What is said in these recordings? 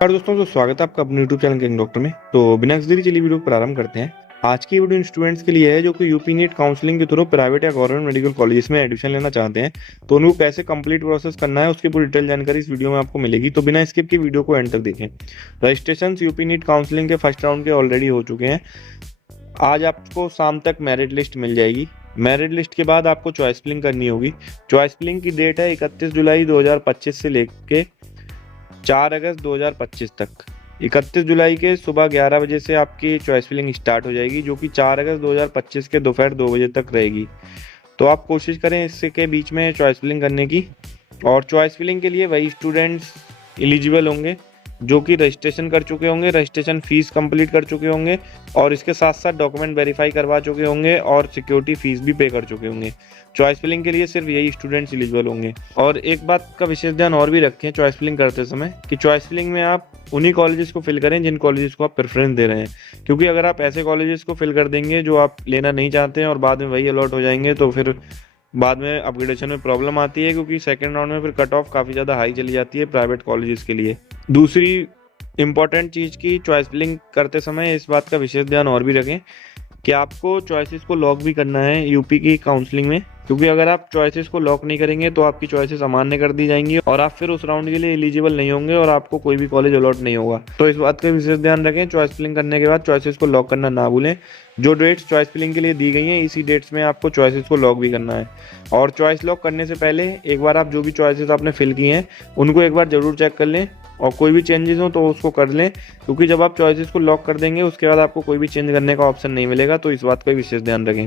और दोस्तों तो स्वागत है आपका अपने YouTube चैनल किंग डॉक्टर में। तो बिना किसी देरी चलिए वीडियो को प्रारंभ करते हैं। आज की वीडियो स्टूडेंट्स के लिए है जो कि यूपी नीट काउंसलिंग के थ्रू प्राइवेट या गवर्नमेंट मेडिकल कॉलेजेस में एडमिशन लेना चाहते हैं। तो उनको कैसे कंप्लीट प्रोसेस करना है उसकी पूरी डिटेल जानकारी इस वीडियो में आपको मिलेगी। तो बिना स्किप की वीडियो को एंड तक देखें। रजिस्ट्रेशन यूपी नीट काउंसलिंग के फर्स्ट राउंड के ऑलरेडी हो चुके हैं। आज आपको शाम तक मेरिट लिस्ट मिल जाएगी। मेरिट लिस्ट के बाद आपको चॉइस फिलिंग करनी होगी। चॉइस फिलिंग की डेट है 31 जुलाई 2025 से लेके 4 अगस्त 2025 तक। 31 जुलाई के सुबह 11 बजे से आपकी चॉइस फिलिंग स्टार्ट हो जाएगी, जो कि 4 अगस्त 2025 के दोपहर 2 बजे तक रहेगी। तो आप कोशिश करें इससे के बीच में चॉइस फिलिंग करने की। और चॉइस फिलिंग के लिए वही स्टूडेंट्स एलिजिबल होंगे जो कि रजिस्ट्रेशन कर चुके होंगे, रजिस्ट्रेशन फीस कंप्लीट कर चुके होंगे और इसके साथ साथ डॉक्यूमेंट वेरीफाई करवा चुके होंगे और सिक्योरिटी फीस भी पे कर चुके होंगे। चॉइस फिलिंग के लिए सिर्फ यही स्टूडेंट्स एलिजिबल होंगे। और एक बात का विशेष ध्यान और भी रखें चॉइस फिलिंग करते समय कि चॉइस फिलिंग में आप उन्हीं कॉलेजेस को फिल करें जिन कॉलेजेस को आप प्रेफरेंस दे रहे हैं, क्योंकि अगर आप ऐसे कॉलेजेस को फिल कर देंगे जो आप लेना नहीं चाहते हैं और बाद में वही अलॉट हो जाएंगे तो फिर बाद में अपग्रेडेशन में प्रॉब्लम आती है, क्योंकि सेकंड राउंड में फिर कट ऑफ काफ़ी ज़्यादा हाई चली जाती है प्राइवेट कॉलेजेस के लिए। दूसरी इंपॉर्टेंट चीज़ की चॉइस फिलिंग करते समय इस बात का विशेष ध्यान और भी रखें कि आपको चॉइसेस को लॉक भी करना है यूपी की काउंसलिंग में, क्योंकि अगर आप चॉइसेस को लॉक नहीं करेंगे तो आपकी चॉइसेस अमान्य कर दी जाएंगी और आप फिर उस राउंड के लिए एलिजिबल नहीं होंगे और आपको कोई भी कॉलेज अलॉट नहीं होगा। तो इस बात का विशेष ध्यान रखें। चॉइस फिलिंग करने के बाद चॉइसेस को लॉक करना ना भूलें। जो डेट्स चॉइस फिलिंग के लिए दी गई हैं इसी डेट्स में आपको चॉइसेस को लॉक भी करना है। और चॉइस लॉक करने से पहले एक बार आप जो भी चॉइसेस आपने फिल की हैं उनको एक बार जरूर चेक कर लें और कोई भी चेंजेस हो तो उसको कर लें, क्योंकि जब आप चॉइसेस को लॉक कर देंगे उसके बाद आपको कोई भी चेंज करने का ऑप्शन नहीं मिलेगा। तो इस बात का विशेष ध्यान रखें।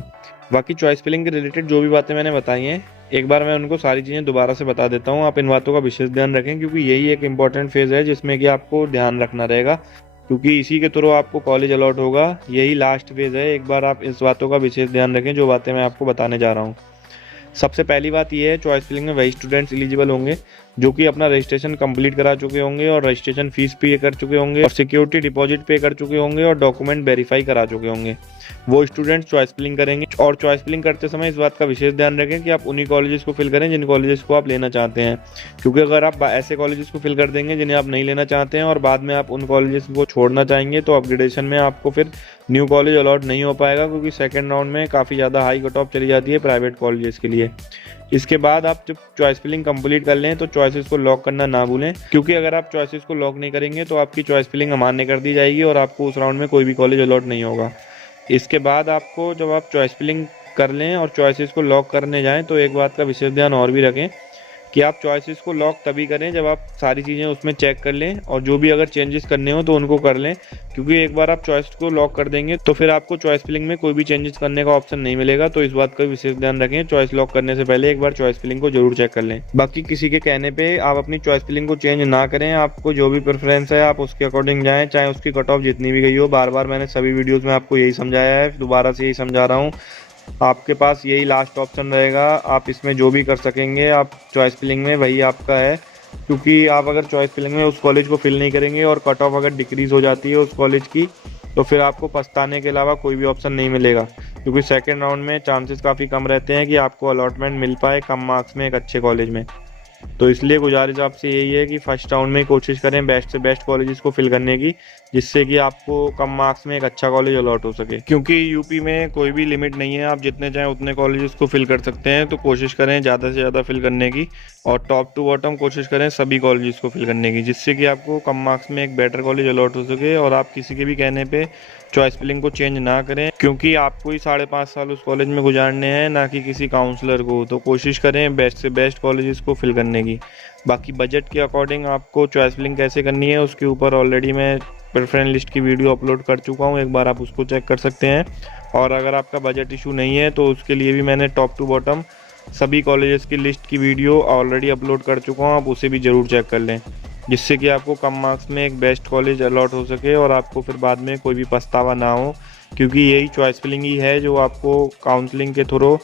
बाकी चॉइस फिलिंग के रिलेटेड जो भी बातें मैंने बताई हैं एक बार मैं उनको सारी चीज़ें दोबारा से बता देता हूँ। आप इन बातों का विशेष ध्यान रखें, क्योंकि यही एक इंपॉर्टेंट फेज़ है जिसमें कि आपको ध्यान रखना रहेगा, क्योंकि इसी के थ्रू आपको कॉलेज अलॉट होगा। यही लास्ट फेज़ है। एक बार आप इस बातों का विशेष ध्यान रखें जो बातें मैं आपको बताने जा रहा हूँ। सबसे पहली बात यह है चॉइस फिलिंग में वही स्टूडेंट्स एलिजिबल होंगे जो कि अपना रजिस्ट्रेशन कंप्लीट करा चुके होंगे और रजिस्ट्रेशन फीस पे कर चुके होंगे और सिक्योरिटी डिपॉजिट पे कर चुके होंगे और डॉक्यूमेंट वेरीफाई करा चुके होंगे। वो स्टूडेंट्स चॉइस फिलिंग करेंगे। और चॉइस फिलिंग करते समय इस बात का विशेष ध्यान रखें कि आप उन्हीं कॉलेजेस को फिल करें जिन कॉलेजेस को आप लेना चाहते हैं, क्योंकि अगर आप ऐसे कॉलेजेस को फिल कर देंगे जिन्हें आप नहीं लेना चाहते हैं और बाद में आप उन कॉलेजेस को छोड़ना चाहेंगे तो अपग्रेडेशन में आपको फिर न्यू कॉलेज अलॉट नहीं हो पाएगा, क्योंकि सेकेंड राउंड में काफ़ी ज़्यादा हाई कट ऑफ चली जाती है प्राइवेट कॉलेजेस के लिए। इसके बाद आप जब चॉइस फिलिंग कंप्लीट कर लें तो चॉइसेस को लॉक करना ना भूलें, क्योंकि अगर आप चॉइसेस को लॉक नहीं करेंगे तो आपकी चॉइस फिलिंग अमान्य कर दी जाएगी और आपको उस राउंड में कोई भी कॉलेज अलॉट नहीं होगा। इसके बाद आपको जब आप चॉइस फिलिंग कर लें और चॉइसेस को लॉक करने जाएं तो एक बात का विशेष ध्यान और भी रखें कि आप चॉइसेस को लॉक तभी करें जब आप सारी चीज़ें उसमें चेक कर लें और जो भी अगर चेंजेस करने हो तो उनको कर लें, क्योंकि एक बार आप चॉइस को लॉक कर देंगे तो फिर आपको चॉइस फिलिंग में कोई भी चेंजेस करने का ऑप्शन नहीं मिलेगा। तो इस बात का विशेष ध्यान रखें। चॉइस लॉक करने से पहले एक बार चॉइस फिलिंग को जरूर चेक कर लें। बाकी किसी के कहने पर आप अपनी चॉइस फिलिंग को चेंज ना करें। आपको जो भी प्रेफरेंस है आप उसके अकॉर्डिंग जाएँ, चाहे उसकी कट ऑफ जितनी भी गई हो। बार बार मैंने सभी वीडियोज़ में आपको यही समझाया है, दोबारा से यही समझा रहा हूँ। आपके पास यही लास्ट ऑप्शन रहेगा। आप इसमें जो भी कर सकेंगे आप चॉइस फिलिंग में वही आपका है, क्योंकि आप अगर चॉइस फिलिंग में उस कॉलेज को फिल नहीं करेंगे और कट ऑफ अगर डिक्रीज़ हो जाती है उस कॉलेज की तो फिर आपको पछताने के अलावा कोई भी ऑप्शन नहीं मिलेगा, क्योंकि सेकंड राउंड में चांसेस काफ़ी कम रहते हैं कि आपको अलॉटमेंट मिल पाए कम मार्क्स में एक अच्छे कॉलेज में। तो इसलिए गुजारिश आपसे यही है कि फर्स्ट राउंड में कोशिश करें बेस्ट से बेस्ट कॉलेजेस को फिल करने की, जिससे कि आपको कम मार्क्स में एक अच्छा कॉलेज अलॉट हो सके, क्योंकि यूपी में कोई भी लिमिट नहीं है। आप जितने चाहें उतने कॉलेजेस को फिल कर सकते हैं। तो कोशिश करें ज़्यादा से ज़्यादा फिल करने की और टॉप टू बॉटम कोशिश करें सभी कॉलेजेस को फिल करने की, जिससे कि आपको कम मार्क्स में एक बेटर कॉलेज अलॉट हो सके और आप किसी के भी कहने पर चॉइस फिलिंग को चेंज ना करें, क्योंकि आपको ही 5.5 साल उस कॉलेज में गुजारने हैं, ना कि किसी काउंसलर को। तो कोशिश करें बेस्ट से बेस्ट कॉलेजेस को फिल करने की। बाकी बजट के अकॉर्डिंग आपको चॉइस फिलिंग कैसे करनी है उसके ऊपर ऑलरेडी मैं प्रेफरेंस लिस्ट की वीडियो अपलोड कर चुका हूँ, एक बार आप उसको चेक कर सकते हैं। और अगर आपका बजट इशू नहीं है तो उसके लिए भी मैंने टॉप टू बॉटम सभी कॉलेजेस की लिस्ट की वीडियो ऑलरेडी अपलोड कर चुका हूँ, आप उसे भी ज़रूर चेक कर लें, जिससे कि आपको कम मार्क्स में एक बेस्ट कॉलेज अलॉट हो सके और आपको फिर बाद में कोई भी पछतावा ना हो, क्योंकि यही चॉइस फिलिंग ही है जो आपको काउंसलिंग के थ्रू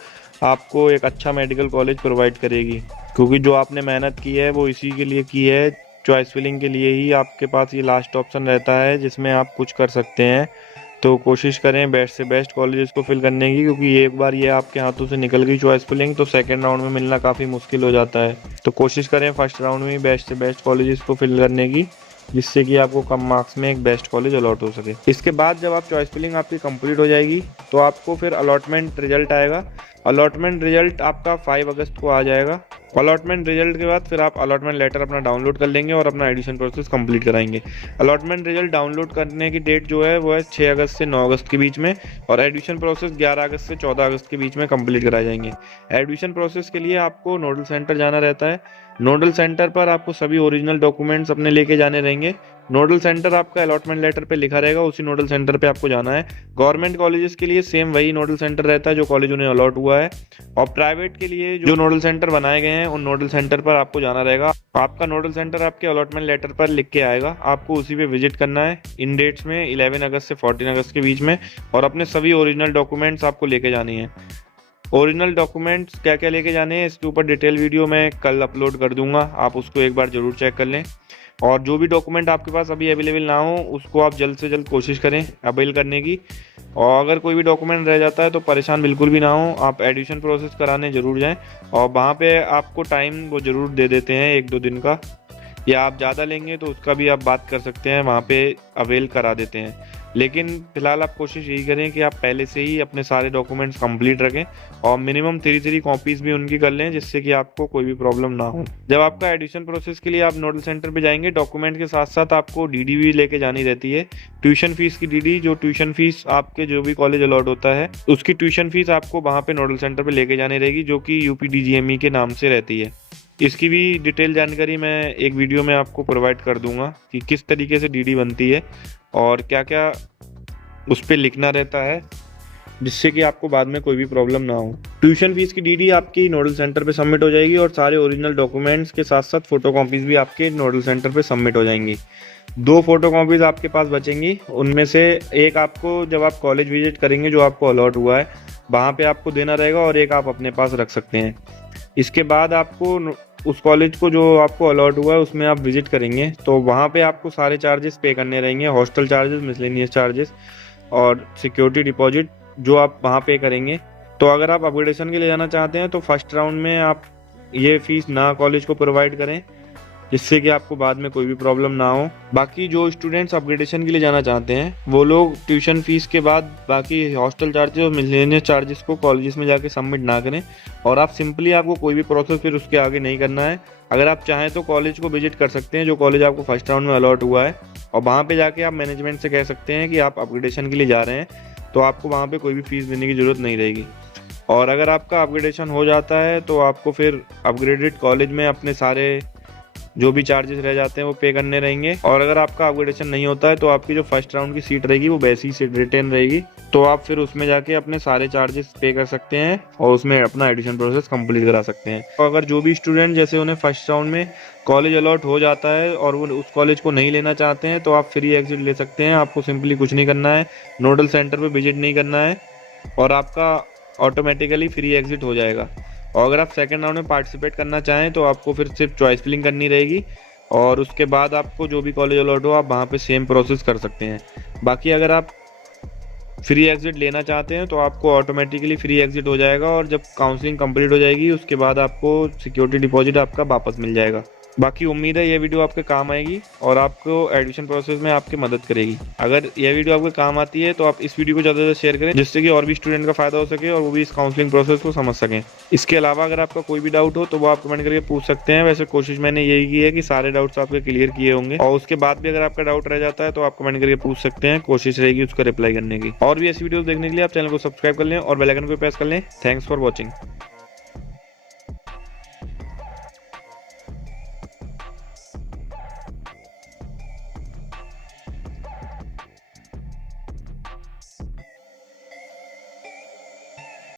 आपको एक अच्छा मेडिकल कॉलेज प्रोवाइड करेगी, क्योंकि जो आपने मेहनत की है वो इसी के लिए की है। चॉइस फिलिंग के लिए ही आपके पास ये लास्ट ऑप्शन रहता है जिसमें आप कुछ कर सकते हैं। तो कोशिश करें बेस्ट से बेस्ट कॉलेजेस को फिल करने की, क्योंकि एक बार ये आपके हाथों से निकल गई चॉइस फिलिंग तो सेकंड राउंड में मिलना काफ़ी मुश्किल हो जाता है। तो कोशिश करें फर्स्ट राउंड में बेस्ट से बेस्ट कॉलेजेस को फिल करने की जिससे कि आपको कम मार्क्स में एक बेस्ट कॉलेज अलॉट हो सके। इसके बाद जब आप चॉइस फिलिंग आपकी कंप्लीट हो जाएगी तो आपको फिर अलॉटमेंट रिजल्ट आएगा। अलॉटमेंट रिजल्ट आपका 5 अगस्त को आ जाएगा। अलॉटमेंट रिजल्ट के बाद फिर आप अलॉटमेंट लेटर अपना डाउनलोड कर लेंगे और अपना एडमिशन प्रोसेस कंप्लीट कराएंगे। अलॉटमेंट रिजल्ट डाउनलोड करने की डेट जो है वो है 6 अगस्त से 9 अगस्त के बीच में, और एडमिशन प्रोसेस 11 अगस्त से 14 अगस्त के बीच में कंप्लीट कराए जाएंगे। एडमिशन प्रोसेस के लिए आपको नोडल सेंटर जाना रहता है। नोडल सेंटर पर आपको सभी ओरिजिनल डॉक्यूमेंट्स अपने लेके जाने रहेंगे। नोडल सेंटर आपका अलॉटमेंट लेटर पे लिखा रहेगा, उसी नोडल सेंटर पे आपको जाना है। गवर्नमेंट कॉलेजेस के लिए सेम वही नोडल सेंटर रहता है जो कॉलेज उन्हें अलॉट हुआ है, और प्राइवेट के लिए जो नोडल सेंटर बनाए गए हैं उन नोडल सेंटर पर आपको जाना रहेगा। आपका नोडल सेंटर आपके अलॉटमेंट लेटर पर लिख के आएगा, आपको उसी पे विजिट करना है इन डेट्स में 11 अगस्त से 14 अगस्त के बीच में, और अपने सभी ओरिजिनल डॉक्यूमेंट्स आपको लेके जानी है। ओरिजिनल डॉक्यूमेंट्स क्या क्या लेके जाने हैं इसके ऊपर डिटेल वीडियो मैं कल अपलोड कर दूंगा, आप उसको एक बार जरूर चेक कर लें। और जो भी डॉक्यूमेंट आपके पास अभी अवेलेबल ना हो उसको आप जल्द से जल्द कोशिश करें अवेल करने की। और अगर कोई भी डॉक्यूमेंट रह जाता है तो परेशान बिल्कुल भी ना हो, आप एडमिशन प्रोसेस कराने ज़रूर जाएं, और वहाँ पे आपको टाइम वो ज़रूर दे देते हैं 1-2 दिन का, या आप ज़्यादा लेंगे तो उसका भी आप बात कर सकते हैं, वहाँ पे अवेल करा देते हैं। लेकिन फिलहाल आप कोशिश यही करें कि आप पहले से ही अपने सारे डॉक्यूमेंट्स कंप्लीट रखें, और मिनिमम 3 कॉपीज़ भी उनकी कर लें, जिससे कि आपको कोई भी प्रॉब्लम ना हो। जब आपका एडमिशन प्रोसेस के लिए आप नोडल सेंटर पे जाएंगे, डॉक्यूमेंट के साथ साथ आपको डीडी भी लेके जानी रहती है। ट्यूशन फीस की डीडी, जो ट्यूशन फीस आपके जो भी कॉलेज अलॉट होता है उसकी ट्यूशन फीस आपको वहाँ पे नोडल सेंटर पे लेके जानी रहेगी, जो कि UPDGME के नाम से रहती है। इसकी भी डिटेल जानकारी मैं एक वीडियो में आपको प्रोवाइड कर दूंगा कि किस तरीके से डीडी बनती है और क्या क्या उस पर लिखना रहता है, जिससे कि आपको बाद में कोई भी प्रॉब्लम ना हो। ट्यूशन फीस की डीडी आपकी नोडल सेंटर पे सबमिट हो जाएगी, और सारे ओरिजिनल डॉक्यूमेंट्स के साथ साथ फोटो कॉपीज भी आपके नोडल सेंटर पे सबमिट हो जाएंगी। 2 फोटो कॉपीज आपके पास बचेंगी, उनमें से एक आपको जब आप कॉलेज विजिट करेंगे जो आपको अलॉट हुआ है वहाँ पे आपको देना रहेगा, और एक आप अपने पास रख सकते हैं। इसके बाद आपको उस कॉलेज को जो आपको अलॉट हुआ है उसमें आप विजिट करेंगे तो वहाँ पे आपको सारे चार्जेस पे करने रहेंगे, हॉस्टल चार्जेस, मिसलेनियस चार्जेस और सिक्योरिटी डिपॉजिट जो आप वहाँ पे करेंगे। तो अगर आप अपग्रेडेशन के लिए जाना चाहते हैं तो फर्स्ट राउंड में आप ये फीस ना कॉलेज को प्रोवाइड करें, जिससे कि आपको बाद में कोई भी प्रॉब्लम ना हो। बाकी जो स्टूडेंट्स अपग्रेडेशन के लिए जाना चाहते हैं वो लोग ट्यूशन फीस के बाद बाकी हॉस्टल चार्जेस और मिसलेनियस चार्जेस को कॉलेजेस में जाके सबमिट ना करें, और आप सिंपली आपको कोई भी प्रोसेस फिर उसके आगे नहीं करना है। अगर आप चाहें तो कॉलेज को विजिट कर सकते हैं जो कॉलेज आपको फर्स्ट राउंड में अलॉट हुआ है, और वहाँ पर जाके आप मैनेजमेंट से कह सकते हैं कि आप अपग्रेडेशन के लिए जा रहे हैं, तो आपको वहाँ पर कोई भी फीस देने की ज़रूरत नहीं रहेगी। और अगर आपका अपग्रेडेशन हो जाता है तो आपको फिर अपग्रेडेड कॉलेज में अपने सारे जो भी चार्जेस रह जाते हैं वो पे करने रहेंगे। और अगर आपका अपग्रेडेशन नहीं होता है तो आपकी जो फर्स्ट राउंड की सीट रहेगी वो वैसी ही सीट रिटेन रहेगी, तो आप फिर उसमें जाके अपने सारे चार्जेस पे कर सकते हैं और उसमें अपना एडमिशन प्रोसेस कंप्लीट करा सकते हैं। तो अगर जो भी स्टूडेंट जैसे उन्हें फर्स्ट राउंड में कॉलेज अलॉट हो जाता है और वो उस कॉलेज को नहीं लेना चाहते हैं तो आप फ्री एग्जिट ले सकते हैं। आपको सिंपली कुछ नहीं करना है, नोडल सेंटर पर विजिट नहीं करना है, और आपका ऑटोमेटिकली फ्री एग्जिट हो जाएगा। और अगर आप सेकंड राउंड में पार्टिसिपेट करना चाहें तो आपको फिर सिर्फ चॉइस फिलिंग करनी रहेगी, और उसके बाद आपको जो भी कॉलेज अलॉट हो आप वहाँ पे सेम प्रोसेस कर सकते हैं। बाकी अगर आप फ्री एग्जिट लेना चाहते हैं तो आपको ऑटोमेटिकली फ्री एग्जिट हो जाएगा, और जब काउंसलिंग कंप्लीट हो जाएगी उसके बाद आपको सिक्योरिटी डिपॉजिट आपका वापस मिल जाएगा। बाकी उम्मीद है ये वीडियो आपके काम आएगी और आपको एडमिशन प्रोसेस में आपकी मदद करेगी। अगर ये वीडियो आपके काम आती है तो आप इस वीडियो को ज़्यादा से ज़्यादा शेयर करें, जिससे कि और भी स्टूडेंट का फायदा हो सके और वो भी इस काउंसलिंग प्रोसेस को समझ सकें। इसके अलावा अगर आपका कोई भी डाउट हो तो वो आप कमेंट करके पूछ सकते हैं। वैसे कोशिश मैंने यही की है कि सारे डाउट्स आपके क्लियर किए होंगे, और उसके बाद भी अगर आपका डाउट रह जाता है तो आप कमेंट करके पूछ सकते हैं, कोशिश रहेगी उसका रिप्लाई करने की। और भी ऐसी वीडियो देखने के लिए आप चैनल को सब्सक्राइब कर लें और बेल आइकन को प्रेस कर लें। Thanks for watching.